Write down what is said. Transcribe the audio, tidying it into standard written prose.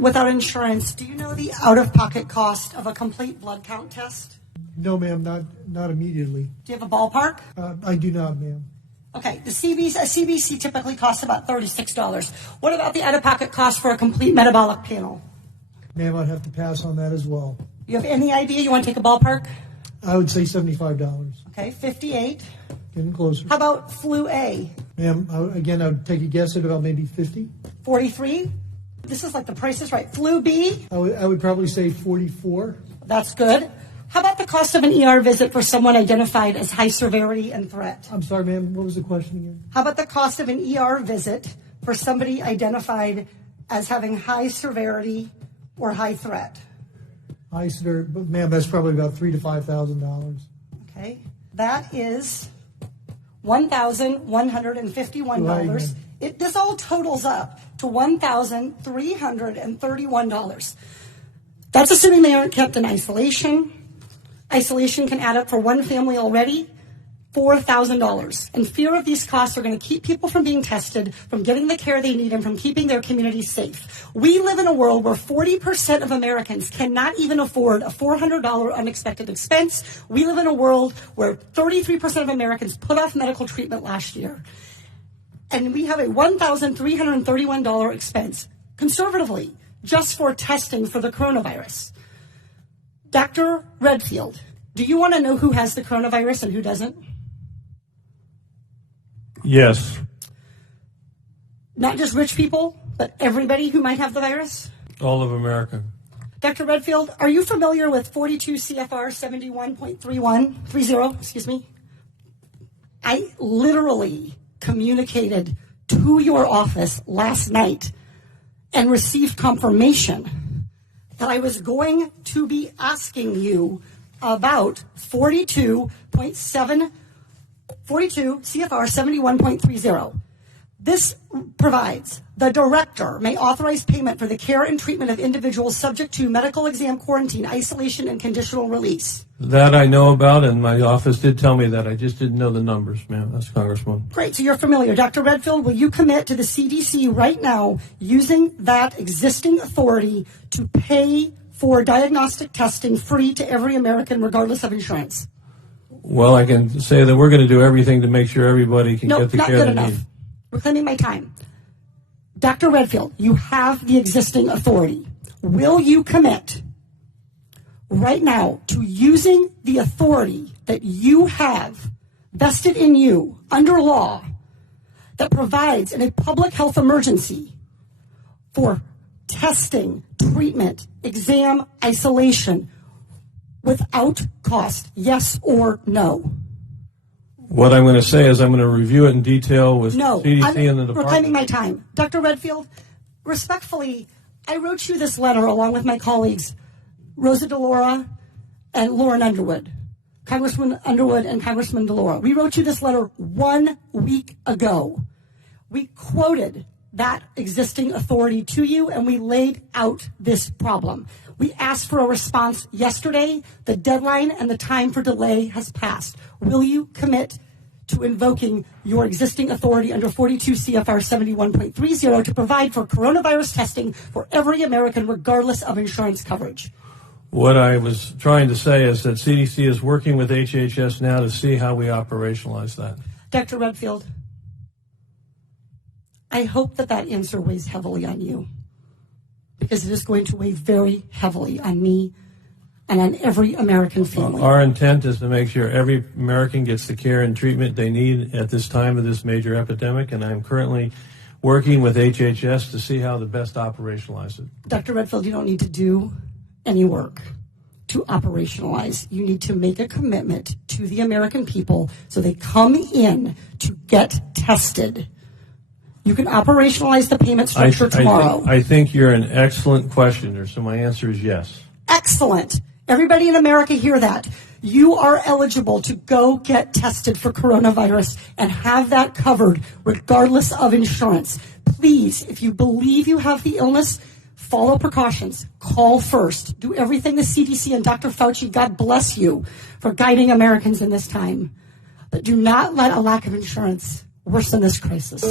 without insurance, do you know the out-of-pocket cost of a complete blood count test? No, ma'am, not immediately. Do you have a ballpark? I do not, ma'am. Okay, a CBC typically costs about $36. What about the out-of-pocket cost for a complete metabolic panel? Ma'am, I'd have to pass on that as well. You have any idea? You want to take a ballpark? I would say $75. Okay, $58. Getting closer. How about flu A? Ma'am, I would take a guess at about maybe 50. 43. This is like the Price is Right. Flu B? I would probably say 44. That's good. How about the cost of an ER visit for someone identified as high severity and threat? I'm sorry, ma'am, what was the question again? How about the cost of an ER visit for somebody identified as having high severity or high threat? High severity, but ma'am, that's probably about $3,000 to $5,000. Okay, that is $1,151. This all totals up to $1,331. That's assuming they aren't kept in isolation. Isolation can add up for one family already, $4,000. And fear of these costs are going to keep people from being tested, from getting the care they need, and from keeping their communities safe. We live in a world where 40% of Americans cannot even afford a $400 unexpected expense. We live in a world where 33% of Americans put off medical treatment last year. And we have a $1,331 expense, conservatively, just for testing for the coronavirus. Dr. Redfield, do you want to know who has the coronavirus and who doesn't? Yes. Not just rich people, but everybody who might have the virus? All of America. Dr. Redfield, are you familiar with 42 CFR 71.30? I literally communicated to your office last night and received confirmation that I was going to be asking you about 42 CFR 71.30. This provides the director may authorize payment for the care and treatment of individuals subject to medical exam, quarantine, isolation, and conditional release. That I know about, and my office did tell me that. I just didn't know the numbers, ma'am. That's Congresswoman. Great, so you're familiar. Dr. Redfield, will you commit to the CDC right now using that existing authority to pay for diagnostic testing free to every American regardless of insurance? Well, I can say that we're going to do everything to make sure everybody can get the care they need. Reclaiming my time. Dr. Redfield, you have the existing authority. Will you commit right now to using the authority that you have vested in you under law that provides in a public health emergency for testing, treatment, exam, isolation without cost, yes or no? What I'm going to say is I'm going to review it in detail with CDC and the department. Reclaiming my time. Dr. Redfield, respectfully, I wrote you this letter along with my colleagues, Rosa DeLauro and Lauren Underwood, Congressman Underwood and Congressman DeLauro. We wrote you this letter 1 week ago. We quoted that existing authority to you, and we laid out this problem. We asked for a response yesterday. The deadline and the time for delay has passed. Will you commit to invoking your existing authority under 42 CFR 71.30 to provide for coronavirus testing for every American regardless of insurance coverage? What I was trying to say is that CDC is working with HHS now to see how we operationalize that. Dr. Redfield, I hope that answer weighs heavily on you, because it is going to weigh very heavily on me and on every American family. Our intent is to make sure every American gets the care and treatment they need at this time of this major epidemic, and I'm currently working with HHS to see how to best operationalize it. Dr. Redfield, you don't need to do any work to operationalize. You need to make a commitment to the American people so they come in to get tested. You can operationalize the payment structure tomorrow. I think you're an excellent questioner, so my answer is yes. Excellent. Everybody in America hear that. You are eligible to go get tested for coronavirus and have that covered regardless of insurance. Please, if you believe you have the illness, follow precautions. Call first. Do everything the CDC and Dr. Fauci, God bless you, for guiding Americans in this time. But do not let a lack of insurance worsen this crisis.